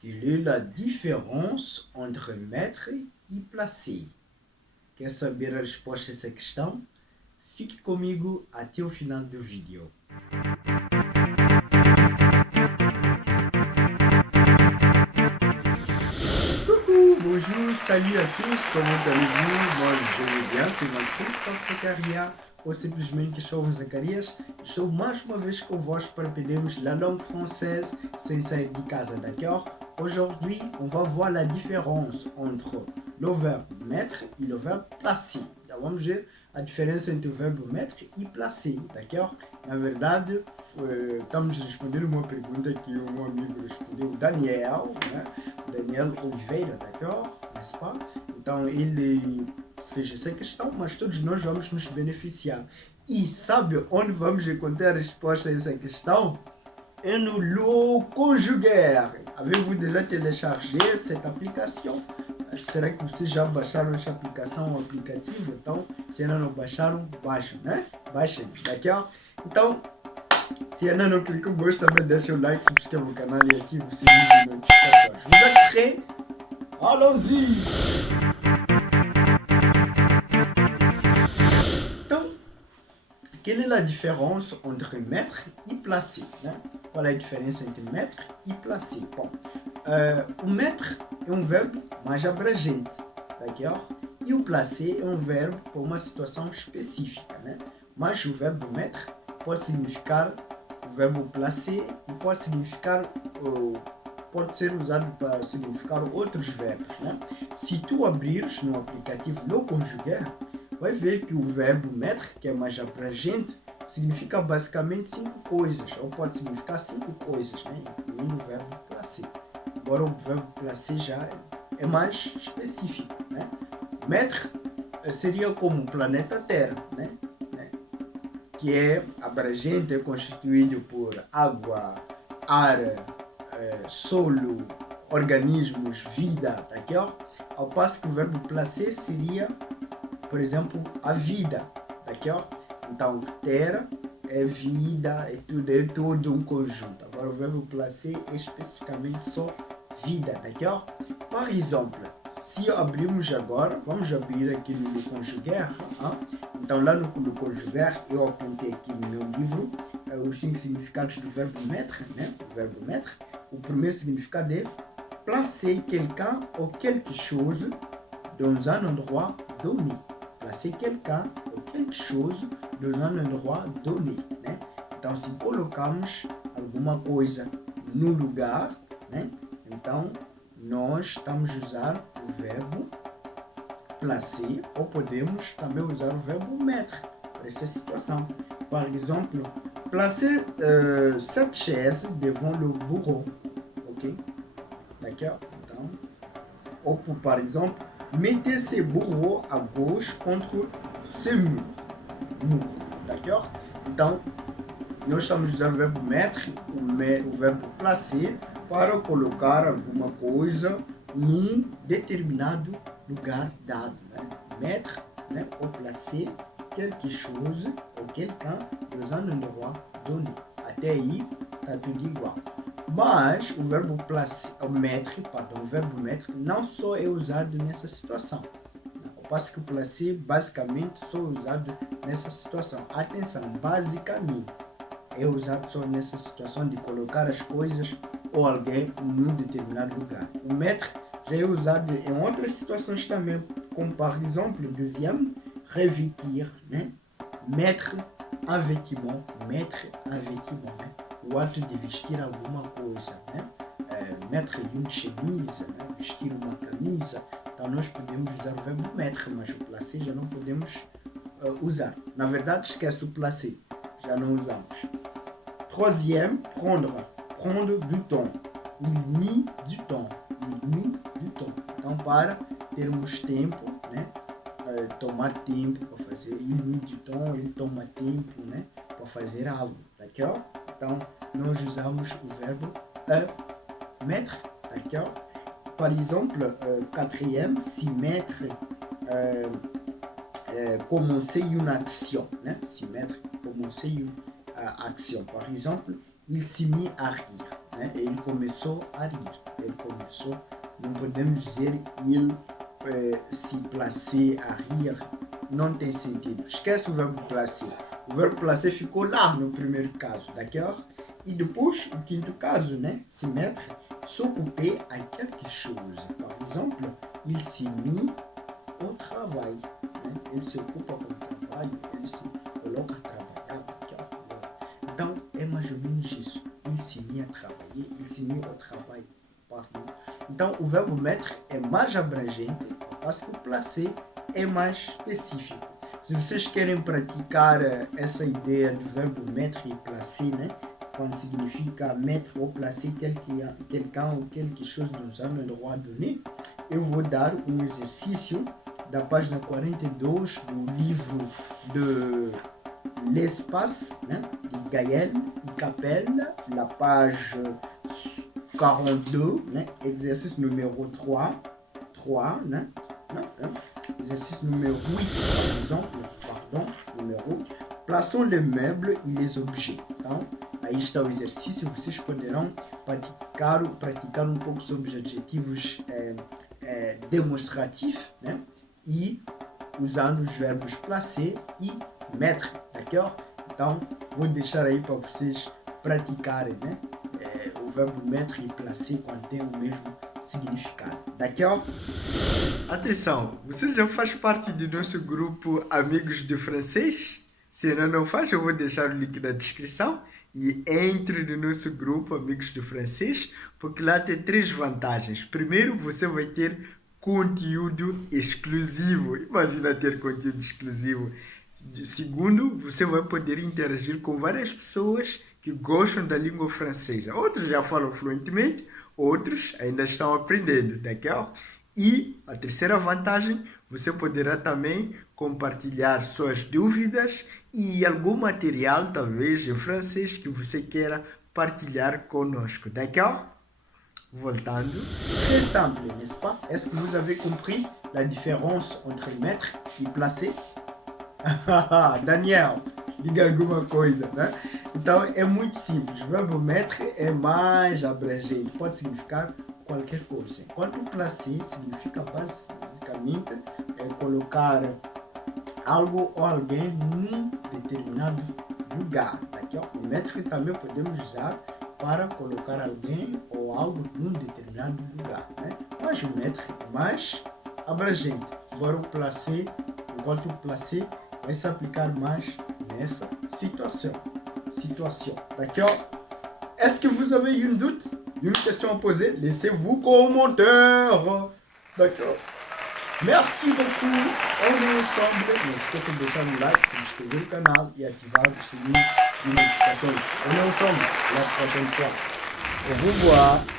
Quelle est la différença entre mettre e placer? Quer saber a resposta a essa questão? Fique comigo até o final do vídeo. Coucou, bonjour, salut à tous, comment allez-vous? Moi je vais bien, c'est moi Christophe Zakaria, ou simplesmente sou o Zacarias. Estou mais uma vez convosco para aprendermos la langue française sem sair de casa, d'accord? Aujourd'hui, on va voir la différence entre le verbe mettre et le verbe placer. Então vamos ver a diferença entre o verbo mettre e placer, d'accord? Na verdade, estamos respondendo uma pergunta que um amigo respondeu, o Daniel, né? Daniel Oliveira, d'accord? N'est-ce pas? Então ele fez essa questão, mas todos nós vamos nos beneficiar. E sabe onde vamos encontrar a resposta a essa questão? É no Le Conjuguer. Avez-vous déjà téléchargé cette application? Será que vocês já baixaram essa aplicação ou aplicativo? Então, se ainda não baixaram, baixem, né? Baixem, d'accord? Então, se ainda não clicou, gosto também, deixa o like, subscreva o canal e ative o sininho de notificações. Vous êtes prêts? Allons-y! Então, quelle est la différence entre mettre e placer, né? Qual é a diferença entre mettre e placer? Bom, o mettre é um verbo mais abrangente, d'accord? E o placer é um verbo para uma situação específica, né? Mas o verbo mettre pode significar o verbo placer e pode significar pode ser usado para significar outros verbos, né? Se tu abrires no aplicativo Le Conjuguer, vai ver que o verbo mettre, que é mais abrangente, significa basicamente 5 coisas, ou pode significar 5 coisas, né? Incluindo o verbo placer. Agora o verbo placer já é mais específico, né? Mettre seria como o planeta Terra, né? Que é abrangente, é constituído por água, ar, solo, organismos, vida, d'accord? Ao passo que o verbo placer seria, por exemplo, a vida, d'accord? Então, terra é vida, é todo um conjunto. Agora, o verbo placer é especificamente só vida, d'accord? Par exemple, se abrirmos agora, vamos abrir aqui no Conjuguer. Então, lá no Conjuguer, eu apontei aqui no meu livro os 5 significados do verbo mettre, né? O verbo mettre. O primeiro significado é placer quelqu'un ou quelque chose dans un endroit donné. Placer quelqu'un ou quelque chose dans un endroit donné, né? Então, se colocamos alguma coisa no lugar, né? Então, nós estamos a usar o verbo placer ou podemos também usar o verbo mettre para essa situação. Par exemple, placer cette chaise devant le bureau, ok? D'accord? Então, ou par exemple, mettez ce bureau à gauche contre ce mur, d'accord? Então, nós estamos a usar o verbo mettre, o verbo placer, para colocar alguma coisa num determinado lugar dado, né? Mettre, né? Ou placer quelque chose ou quelqu'un dans un endroit donné. Até aí está tudo igual. Mas o verbo o verbo mettre não só é usado nessa situação. Ao passo que o placer basicamente só é usado nessa situação. Atenção, basicamente é usado só nessa situação de colocar as coisas ou alguém num determinado lugar. O mettre já é usado em outras situações também, como par exemple, deuxième, revêtir, né? Mettre un vêtement, mettre un vêtement, né? O ato de vestir alguma coisa, né? Mettre une chemise, né? Vestir uma camisa. Então nós podemos usar o verbo mettre, mas o placer já não podemos usar. Na verdade, esquece o placer, já não usamos. Troisième, prendre. Prendre du temps. Il mit du temps. Il mit du temps. Então, para termos tempo, né? Tomar tempo para fazer. Il mit du temps, ele toma tempo, né? Para fazer algo, d'accord? Então, nós usamos o verbo mettre, d'accord? Par exemple, quatrième, s'y mettre, commencer une action, né? S'y mettre, commencer une action. Par exemple, il s'y mit à rire, né? E ele começou a rir. Ele começou, não podemos dizer ele se placer a rir, não tem sentido. Esquece o verbo placer. O verbo placer ficou lá no primeiro caso, d'accord? E depois, o quinto caso, né? Se mettre, s'occuper à quelque chose. Par exemple, il s'est mis au travail. Né? Ele se ocupa com o trabalho, ele se coloca a trabalhar. Então, é mais ou menos isso. Il s'est mis a trabalhar, il s'est mis au travail. Pardon. Então, o verbo mettre é mais abrangente, parce que o placer é mais específico. Se vocês querem praticar essa ideia do verbo mettre e placer, né? Quando significa mettre ou placer quelqu'un ou quelque chose dans un endroit donné, eu vou dar um exercício da página 42 do livro de L'espace, né? De Gaël e Capel, la page 42, né? Exercice numéro 3, né? Exercice numéro 8, par exemple, pardon, numéro 8. Plaçons les meubles e les objets. Então, aí está o exercício. Vocês poderão praticar um pouco sobre os adjetivos demonstratifs, né? E usando os verbos placer e mettre, d'accord? Então, vou deixar aí para vocês praticarem, né? O verbo mettre e placer quando tem o mesmo significado, d'accord? Atenção, você já faz parte do nosso grupo Amigos de Francês? Se ainda não faz, eu vou deixar o link na descrição. E entre no nosso grupo Amigos de Francês, porque lá tem 3 vantagens. Primeiro, você vai ter conteúdo exclusivo. Imagina ter conteúdo exclusivo. Segundo, você vai poder interagir com várias pessoas que gostam da língua francesa. Outros já falam fluentemente, outros ainda estão aprendendo, d'accord? E a terceira vantagem, você poderá também compartilhar suas dúvidas e algum material, talvez em francês, que você queira partilhar conosco, d'accord? Voltando. Très simple, n'est-ce pas? Est-ce que vous avez compris la différence entre mettre e placer? Daniel, diga alguma coisa, né? Então é muito simples. O verbo mettre é mais abrangente, pode significar qualquer coisa. Enquanto placer significa basicamente colocar algo ou alguém num determinado lugar. Aqui, ó, o mettre também podemos usar para colocar alguém ou algo num determinado lugar, né? Mas o mettre é mais abrangente. Agora o placer, enquanto o placer vai se aplicar mais nessa situation. D'accord? Est-ce que vous avez une doute, une question à poser? Laissez-vous commentaire. D'accord? Merci beaucoup. On est ensemble. Não esqueçam de deixar um like, se inscrever no canal e ativar o sininho de notificações. On est ensemble. La prochaine fois. Au revoir.